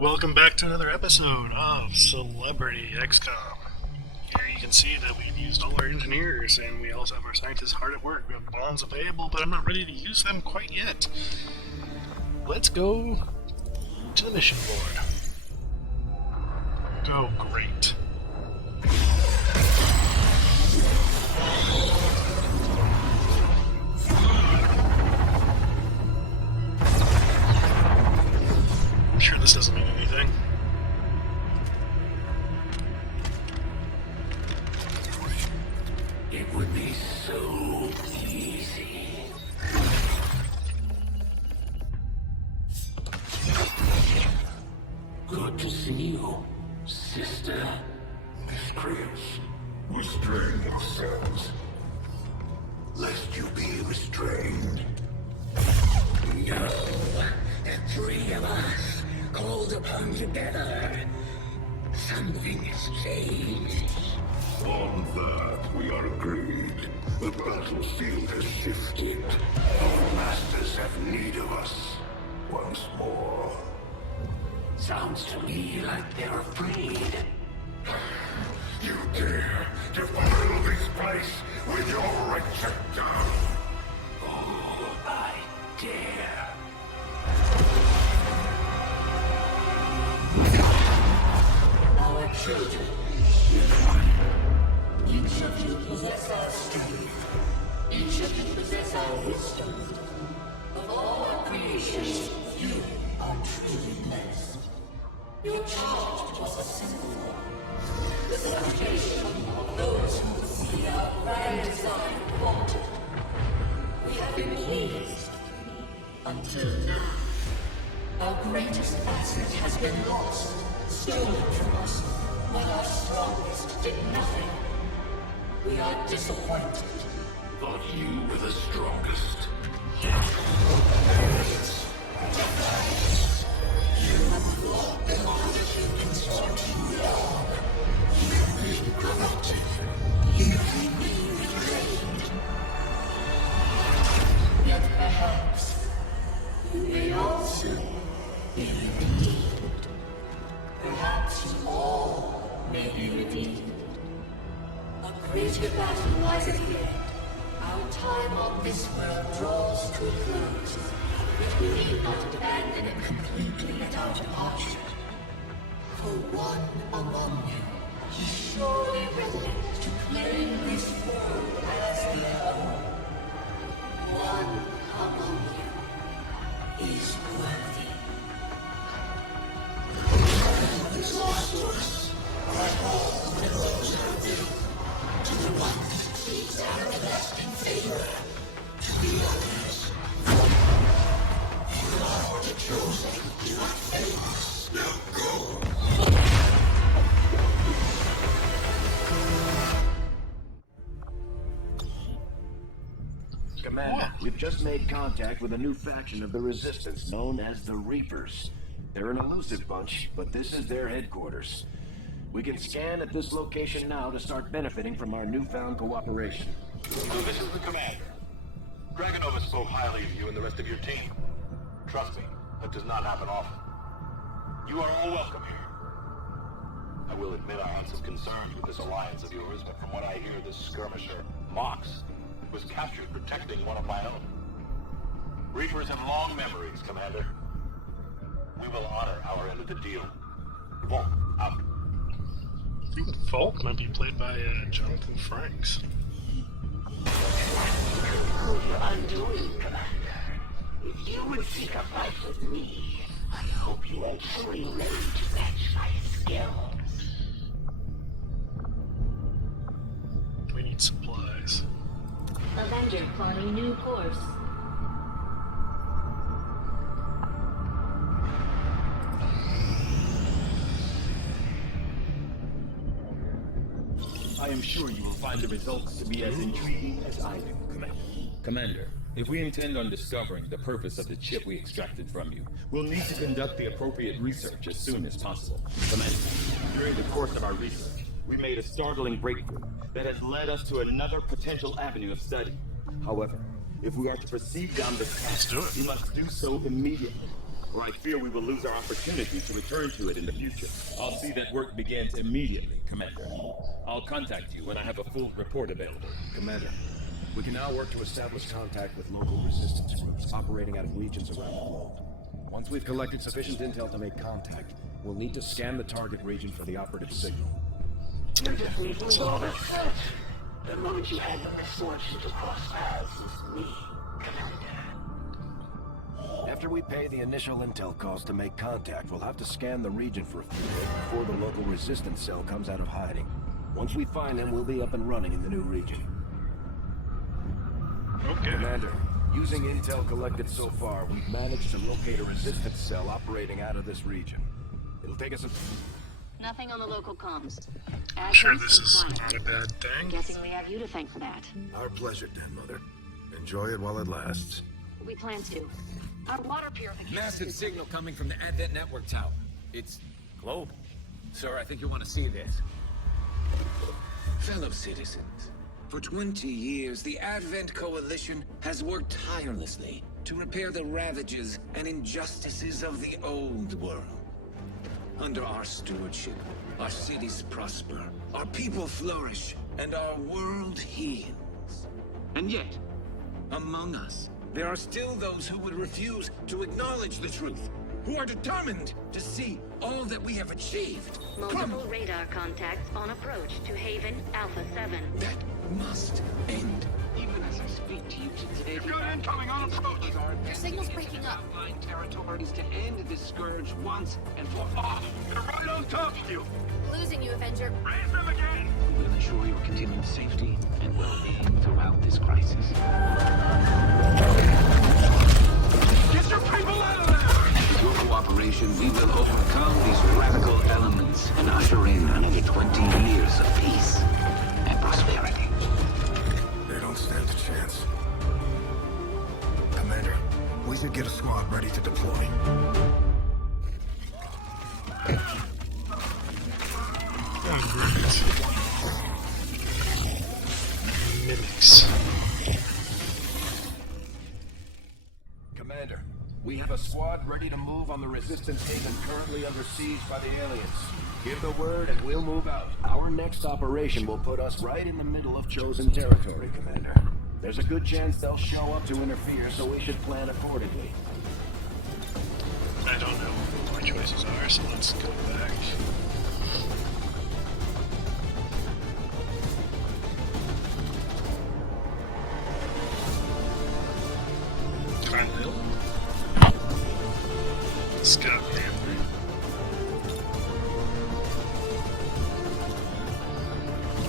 Welcome back to another episode of Celebrity XCOM. Here you can see that we've used all our engineers, and we also have our scientists hard at work. We have bombs available, but I'm not ready to use them quite yet. Let's go to the mission board. Oh, great. I'm sure this doesn't mean anything. It would be so easy. Good to see you, sister. Miscreants, restrain yourselves, lest you be restrained. No, the three of us called upon together. Something has changed. On that, we are agreed. The battlefield has shifted. Our masters have need of us once more. Sounds to me like they're afraid. You dare to fill this place with your rejecter? Oh, I dare. Our children. Each of you possess our strength. Each of you possess our wisdom. Of all our creations, you are truly blessed. Your charge was a symbol. The celebration of those who see our grand design wanted. We have been pleased. Until now. Our greatest asset has been lost, stolen from us, but our strongest did nothing. We are disappointed. Thought you were the strongest. You have fought in order to consort too long. You've been corrupted. You've been betrayed. Yet perhaps you may also be redeemed. Perhaps you all may be redeemed. A greater battle lies ahead. Our time on this world draws to a close. But we need not abandon it completely at our departure. For one among you is surely ready to claim this world as their own. One among you is worthy. The is lost to us. Like all the those out there. To the one that seeks our everlasting favor. To the others. You are the chosen. You are famous. Now go. Commander, we've just made contact with a new faction of the Resistance known as the Reapers. They're an elusive bunch, but this is their headquarters. We can scan at this location now to start benefiting from our newfound cooperation. So this is the commander. Dragonova spoke highly of you and the rest of your team. Trust me, that does not happen often. You are all welcome here. I will admit I had some concerns with this alliance of yours, but from what I hear, this skirmisher, Mox, was captured protecting one of my own. Reapers have long memories, Commander. We will honor our end of the deal. Volk, out. I think Volk might be played by Jonathan Frakes. Who you're undoing, Commander. If you would seek a fight with me, I hope you are truly ready to match my skills. We need supplies. Avenger plotting new course. I am sure you will find the results to be as intriguing as I do, Commander. Commander, if we intend on discovering the purpose of the chip we extracted from you, we'll need to conduct the appropriate research as soon as possible. Commander, during the course of our research, we made a startling breakthrough that has led us to another potential avenue of study. However, if we are to proceed down this path, we must do so immediately. or I fear we will lose our opportunity to return to it in the future. I'll see that work begins immediately, Commander. I'll contact you when I have a full report available. Commander, we can now work to establish contact with local resistance groups operating out of regions around the globe. Once we've collected sufficient intel to make contact, we'll need to scan the target region for the operative signal. You're just making all this sense. The moment you had the misfortune to cross paths with me, Commander. After we pay the initial intel cost to make contact, we'll have to scan the region for a few days before the local resistance cell comes out of hiding. Once we find them, we'll be up and running in the new region. Okay. Commander, using intel collected so far, we've managed to locate a resistance cell operating out of this region. It'll take us a... Nothing on the local comms. I'm sure this is not a bad thing. Guessing we have you to thank for that. Our pleasure, Den Mother. Enjoy it while it lasts. We plan to. Our water purification. Massive signal coming from the Advent Network Tower. It's global. Sir, I think you want to see this. Fellow citizens, for 20 years, the Advent Coalition has worked tirelessly to repair the ravages and injustices of the old world. Under our stewardship, our cities prosper, our people flourish, and our world heals. And yet, among us, there are still those who would refuse to acknowledge the truth, who are determined to see all that we have achieved. Multiple radar contacts on approach to Haven Alpha 7. That must end. Even as I speak to you today, You've got incoming on approach. Your signal's breaking up. Territories to end this scourge once and for all. They're right on top of you. Losing you, Avenger. Raise them again. We will ensure your continued safety and well-being throughout this crisis. Get your people out of there. With your cooperation, we will overcome these radical elements and usher in another 20 years of peace and prosperity. They don't stand a chance. Commander, we should get a squad ready to deploy. Oh, great. Mimics. Commander, we have a squad ready to move on the resistance haven currently under siege by the aliens. Give the word and we'll move out. Our next operation will put us right in the middle of chosen territory, Commander. There's a good chance they'll show up to interfere, so we should plan accordingly. I don't know what my choices are, so let's go back. Kyle. Scott Manley.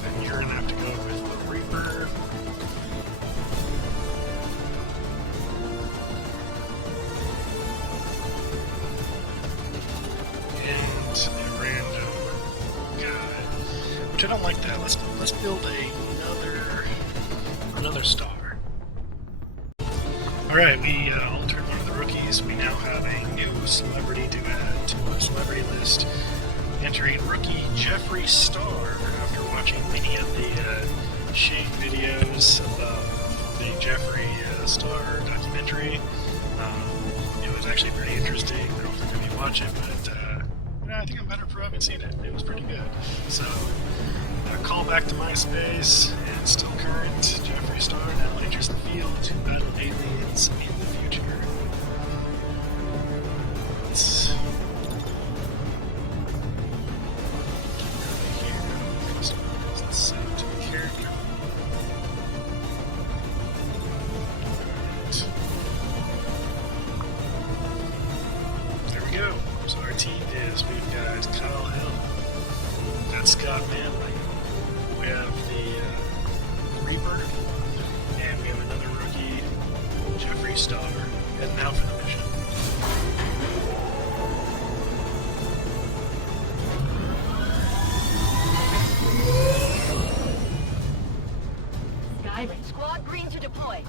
And you're gonna have to go with the Reaper. And a random guy. Which I don't like that. Let's build another star. Alright, we altered one of the rookies. We now have a new celebrity to add to our celebrity list. Entering rookie Jeffree Star. After watching many of the Shade videos of the Jeffree Star documentary, it was actually pretty interesting. I don't know if we're going to watch it, but I think I'm better for having seen it. It was pretty good. So, call back to MySpace, and still current, Jeffree Star now enters the field to battle aliens in the future. Let's... Let's save to the character. Alright. There we go. So our team is, we've got Kyle Hill, got Scott Manley, we have the Reaper, and we have another rookie, Jeffree Star, heading out for the mission. Squad green to deploy.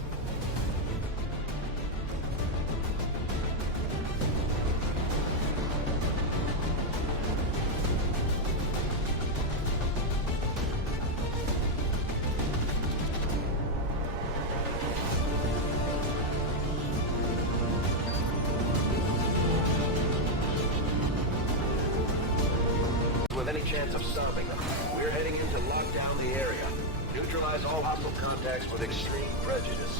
chance of stopping them. We're heading in to lock down the area. Neutralize all hostile contacts with extreme prejudice.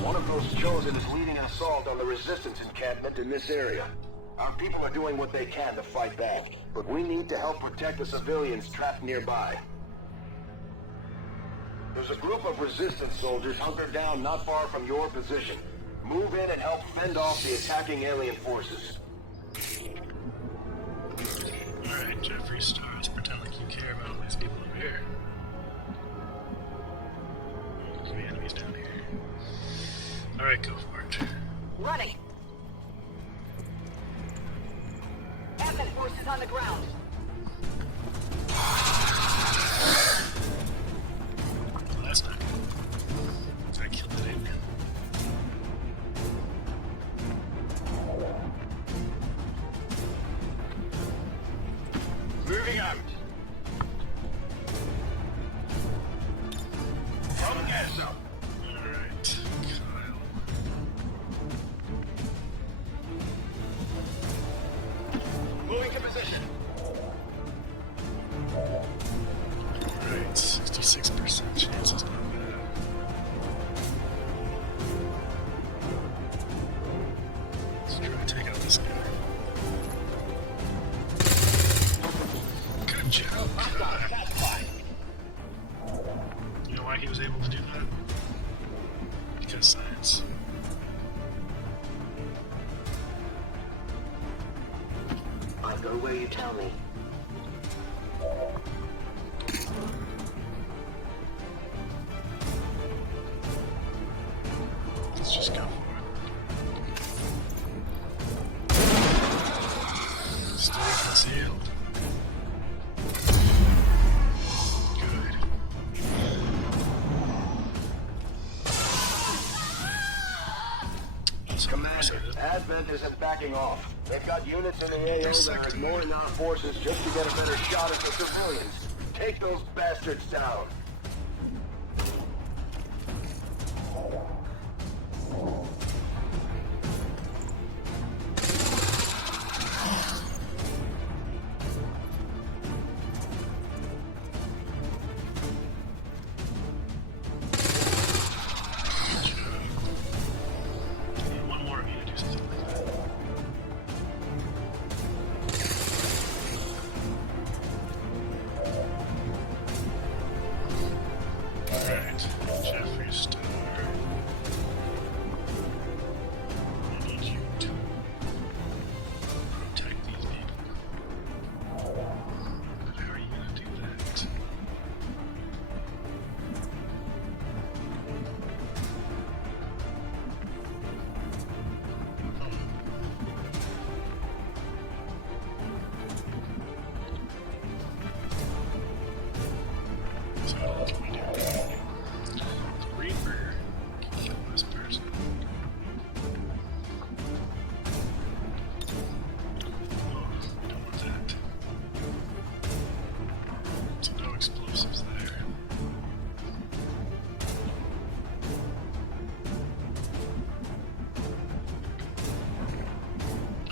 One of those chosen is leading an assault on the resistance encampment in this area. Our people are doing what they can to fight back, but we need to help protect the civilians trapped nearby. There's a group of resistance soldiers hunkered down not far from your position. Move in and help fend off the attacking alien forces. Alright, Jeffree Star, let's pretend like you care about all these people over here. The enemies down here. Alright, go for it. Running! Advent forces on the ground! Well, that's not good. I killed that alien. Moving out. From gas up. Alright, Kyle. Moving to position. Alright, 66% chance is not bad. Let's try to take out this guy. Good job, Kyle. You know why he was able to do that? Because science. I'll go where you tell me. Let's just go for it. Stay concealed. Good. Commander, Advent isn't backing off. They've got units in the AO that have more than our forces just to get a better shot at the civilians. Take those bastards down. One more of you to do something like that. Alright, Jeffree Star. I need you to protect these people. But how are you gonna do that? So what can we do? The Reaper can kill this person. Oh, we don't want that. So no explosives there.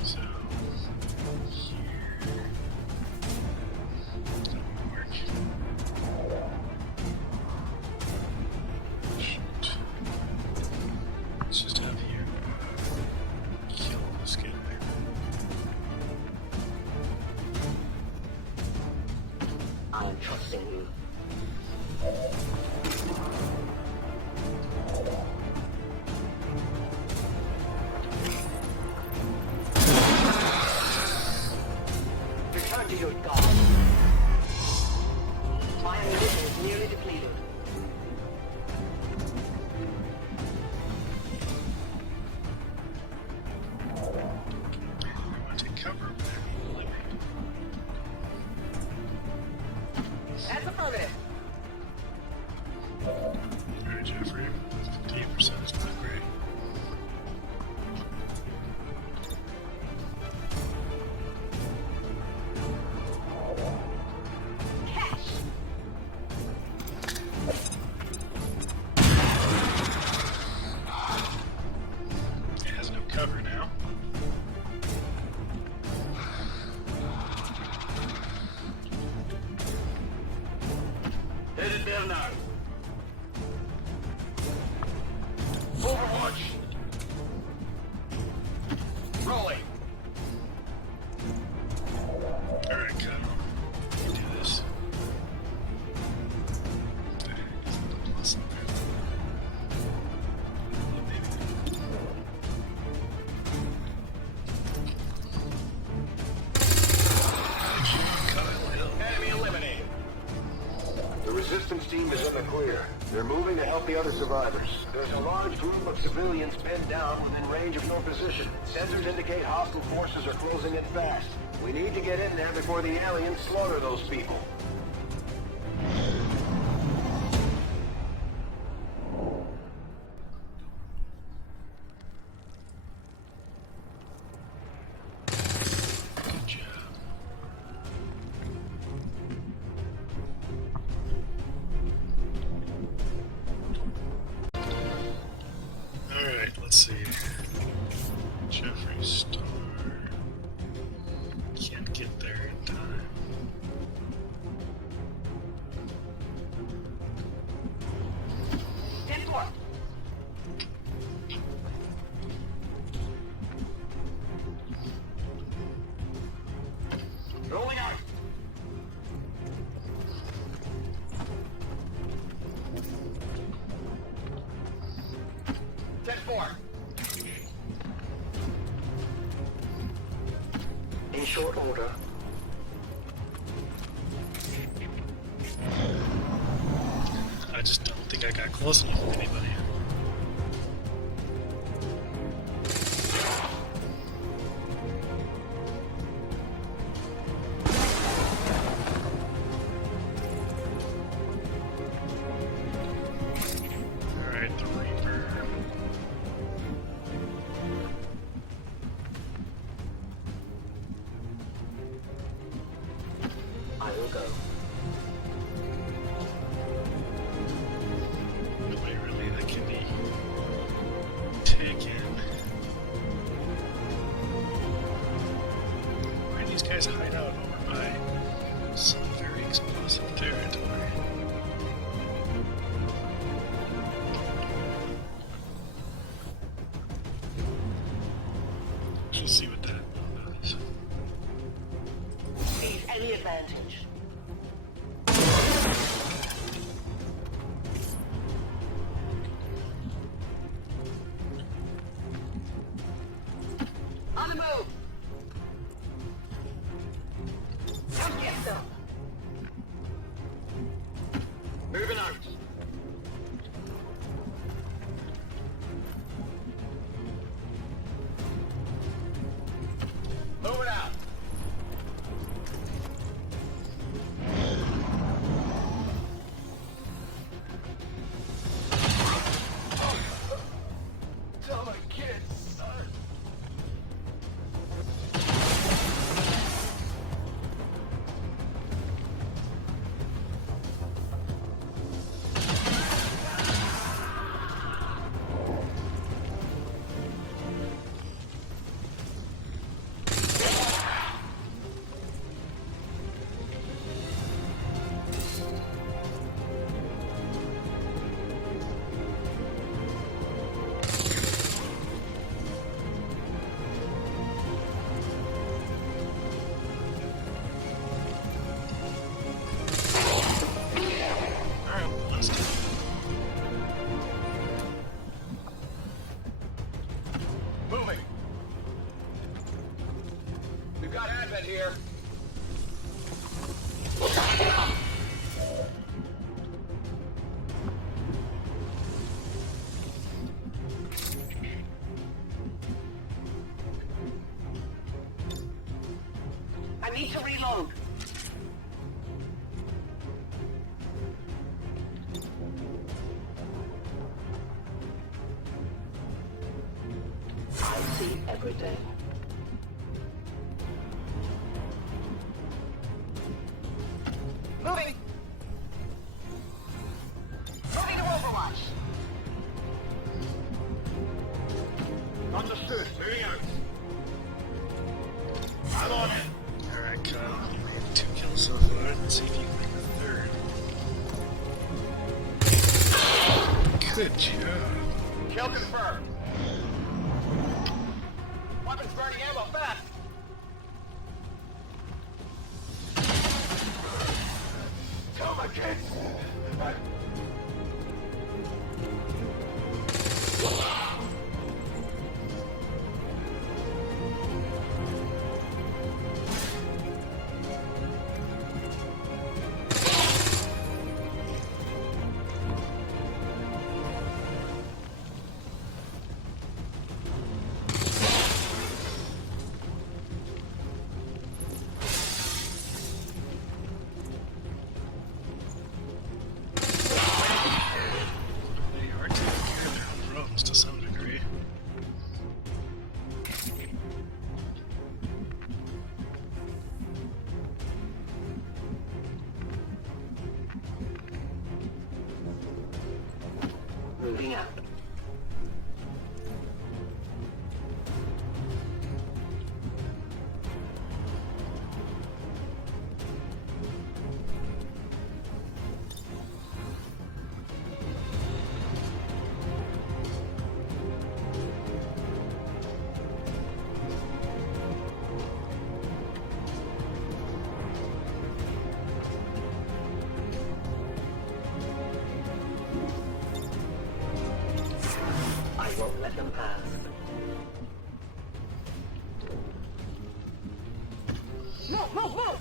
So here that won't work. Shoot. Let's just have you kill this guy. I am trusting you. Return to your god. My ammunition is nearly depleted. I want to take cover over there. Like, That's affirmative. alright, Jeffrey. 58% is not great. team is in the clear. They're moving to help the other survivors. There's a large group of civilians pinned down within range of your position. Sensors indicate hostile forces are closing in fast. We need to get in there before the aliens slaughter those people. Good job. Alright, let's see. Jeffree Star. Can't get there in time. Rolling out. In short order. I just don't think I got close enough with anybody. Alright, the Reaper. I will go. Nobody really that can be taken. Where do these guys hide out over by some very explosive territory? Let's see what that is. Seize any advantage. On the move! Come get them! Moving out. Moving out. Tell my kids, son. Alright, let's do it. Moving. We've got Advent here. I need to reload. I see every day. Moving! Moving to Overwatch! Understood. Moving out. I'm on it. Alright, Kyle. We have 2 kills so far. Let's see if you can make the 3rd. Good job. Kill confirmed. Weapons burning ammo fast. Tell my kids. Moving out. I won't let them pass. Move, move, move!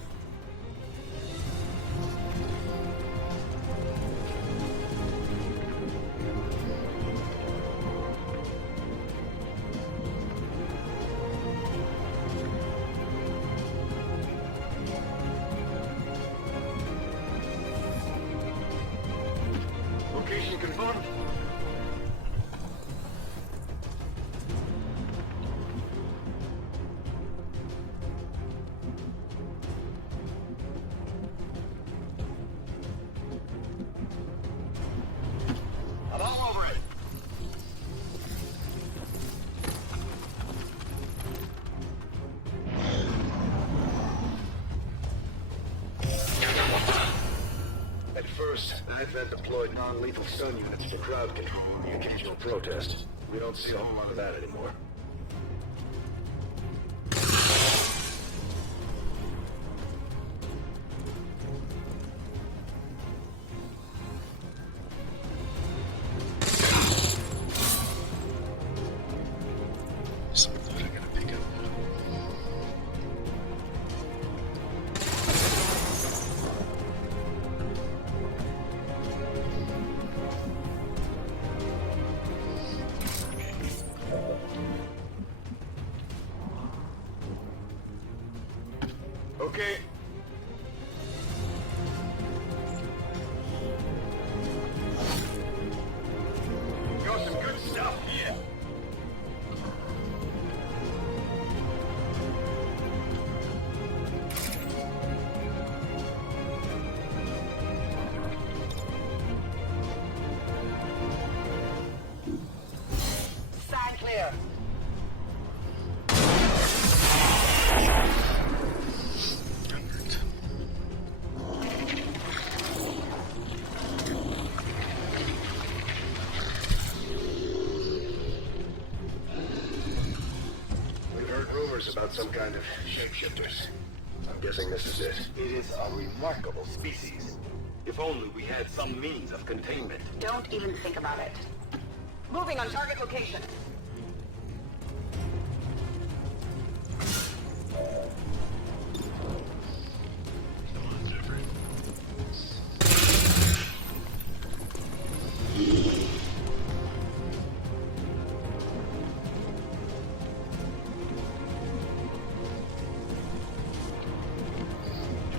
Location confirmed. I'm all over it. At first, Advent deployed non-lethal stun units for crowd control and the occasional protest. We don't see a whole lot of that anymore. Something I gotta pick up. Okay. Got some good stuff here. Side clear. Alert. We've heard rumors about some kind of shapeshifters. I'm guessing this is it. It is a remarkable species. If only we had some means of containment. Don't even think about it. Moving on target location. Come on, Jeffrey.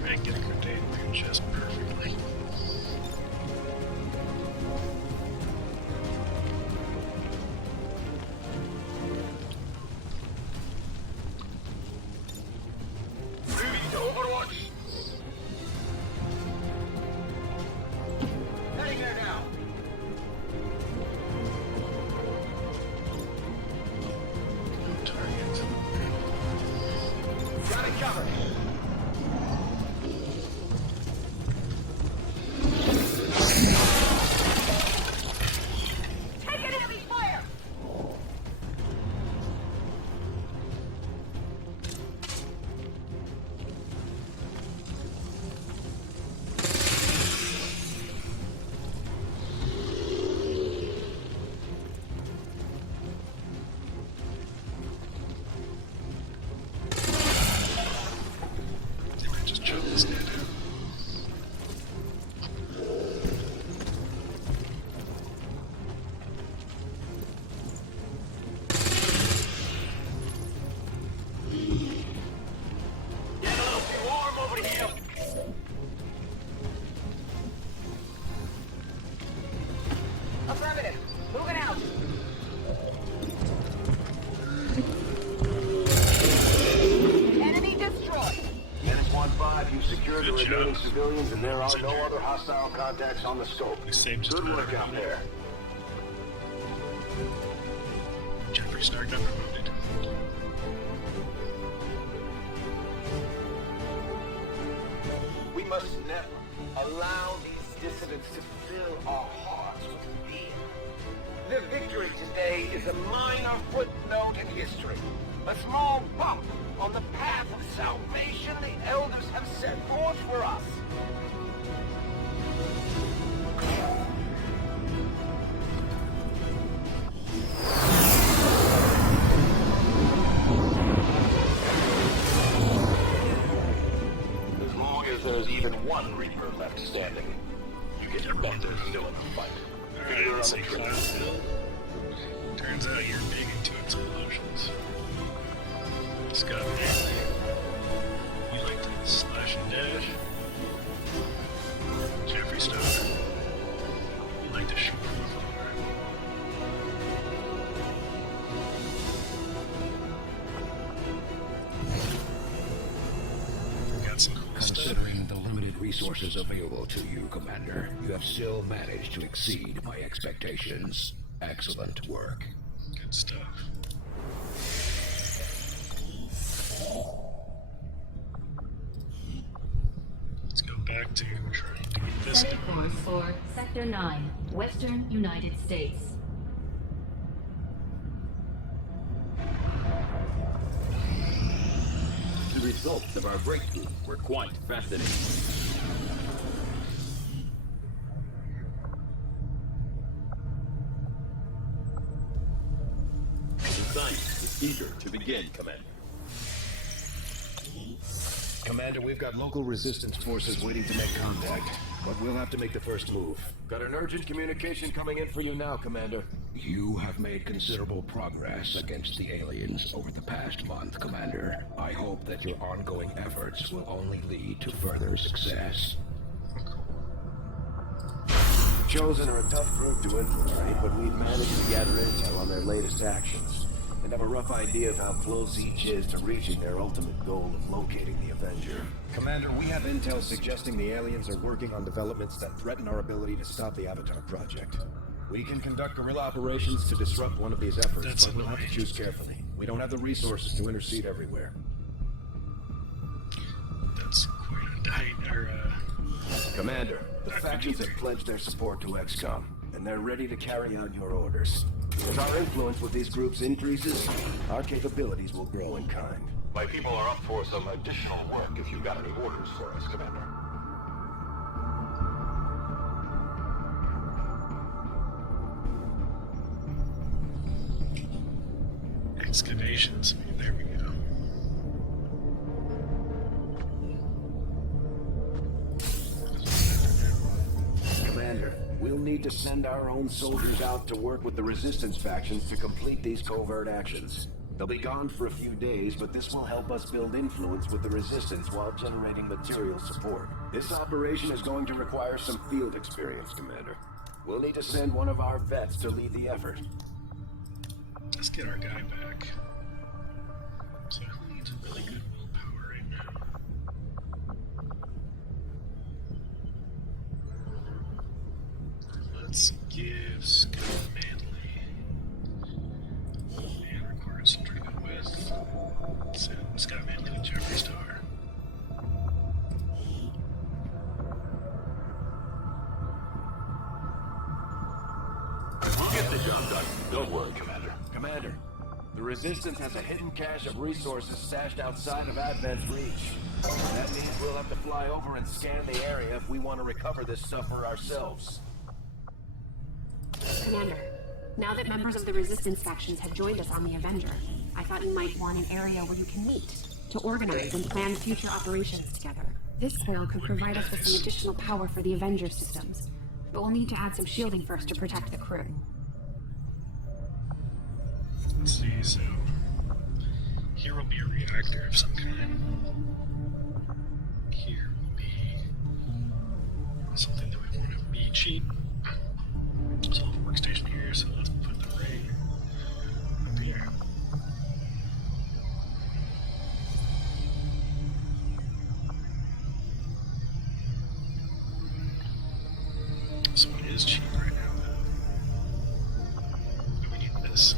Try and get a grenade in your chest perfectly. Moving to Overwatch. Heading there now. No target. Got it covered. Taking heavy fire! They might just choke this guy down. Get a little warm over here. Affirmative. Moving out. Enemy destroyed. Menace 1-5, you've secured the Good remaining job. civilians and there are Sit no there. other hostile contacts on the scope. We saved just Good about work out everybody. there. Jeffree Star got promoted. We must never allow these dissidents to fill our hearts with fear. Their victory today is a minor footnote in history. A small bump on the path of salvation the elders have set forth for us. As long as there's even one Reaper left standing, you get your benders still in the fight. Alright, let's see. Turns out you're big into explosions. Scott Manley. You like to slash and dash. Jeffree Star. You like to shoot from afar. Got some cool stuff. Considering the limited resources available to you, Commander, you have still managed to exceed my expectations. Excellent work. Good stuff. Let's go back to trying to get this Set done. course for Sector 9, Western United States. The results of our breakthrough were quite fascinating. The science is eager to begin, Commander. Commander, we've got local resistance forces waiting to make contact, but we'll have to make the first move. Got an urgent communication coming in for you now, Commander. You have made considerable progress against the aliens over the past month, Commander. I hope that your ongoing efforts will only lead to further success. Chosen are a tough group to infiltrate, but we've managed to gather intel on their latest actions, and have a rough idea of how close each is to reaching their ultimate goal of locating the Avenger. Commander, we have intel suggesting the aliens are working on developments that threaten our ability to stop the Avatar project. We can conduct guerrilla operations to disrupt one of these efforts, That's but we'll have to annoying. choose carefully. We don't have the resources to intercede everywhere. That's quite a Commander, the factions have pledged their support to XCOM, and they're ready to carry out your orders. As our influence with these groups increases, our capabilities will grow in kind. My people are up for some additional work if you've got any orders for us, Commander. excavations. There we go. Commander, we'll need to send our own soldiers out to work with the resistance factions to complete these covert actions. They'll be gone for a few days, but this will help us build influence with the resistance while generating material support. This operation is going to require some field experience, Commander. We'll need to send one of our vets to lead the effort. Let's get our guy back. So who needs really good willpower right now? Let's give Scott Manley and record some to go with. So Scott Manley and Jeffree Star. We'll get the job done. Don't worry, Commander. Commander, the Resistance has a hidden cache of resources stashed outside of Advent's reach. That means we'll have to fly over and scan the area if we want to recover this stuff for ourselves. Commander, now that members of the Resistance factions have joined us on the Avenger, I thought you might want an area where you can meet, to organize and plan future operations together. This coil could provide us with some additional power for the Avenger systems, but we'll need to add some shielding first to protect the crew. Let's see, so here will be a reactor of some kind. Here will be something that we want to be cheap. So I'll have a workstation here, so let's put the ring up here. This one is cheap right now, though. But we need this.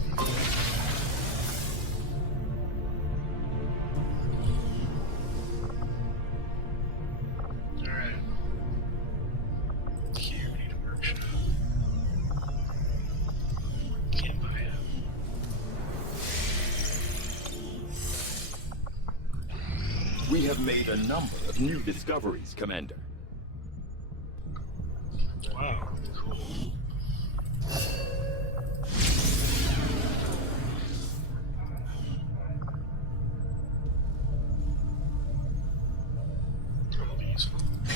We have made a number of new discoveries, Commander. Wow, cool.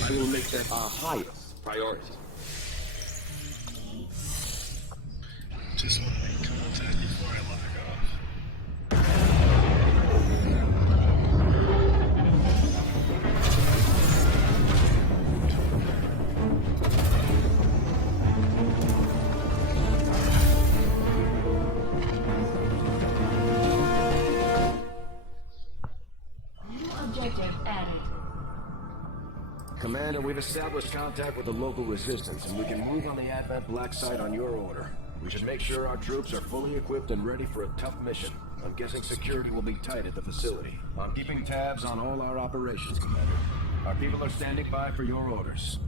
I will make that our highest priority. Just want to make contact before I log off. New objective added. Commander, we've established contact with the local resistance, and we can move on the Advent Black site on your order. We should make sure our troops are fully equipped and ready for a tough mission. I'm guessing security will be tight at the facility. I'm keeping tabs on all our operations, Commander. Our people are standing by for your orders.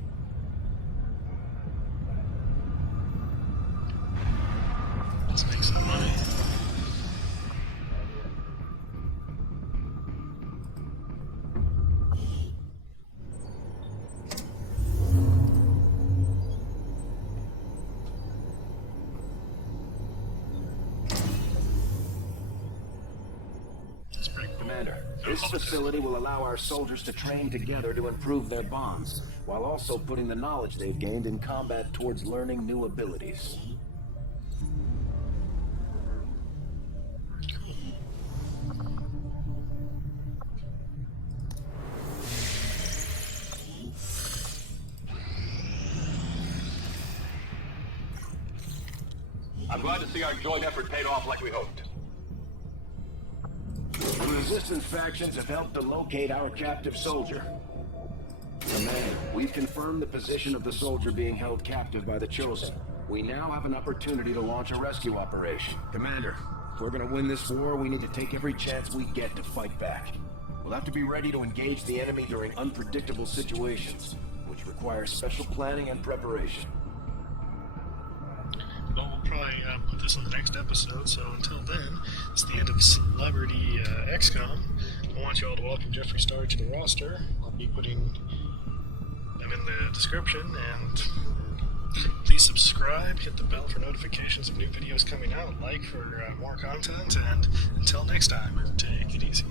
Let's make some money. Commander, this facility will allow our soldiers to train together to improve their bonds, while also putting the knowledge they've gained in combat towards learning new abilities. I'm glad to see our joint effort paid off like we hoped. The resistance factions have helped to locate our captive soldier. Commander, we've confirmed the position of the soldier being held captive by the Chosen. We now have an opportunity to launch a rescue operation. Commander, if we're gonna win this war, we need to take every chance we get to fight back. We'll have to be ready to engage the enemy during unpredictable situations, which require special planning and preparation. Well, we'll probably put this on the next episode, so until then, it's the end of Celebrity XCOM. I want you all to welcome Jeffree Star to the roster. I'll be putting them in the description, and please subscribe, hit the bell for notifications of new videos coming out, like for more content, and until next time, take it easy.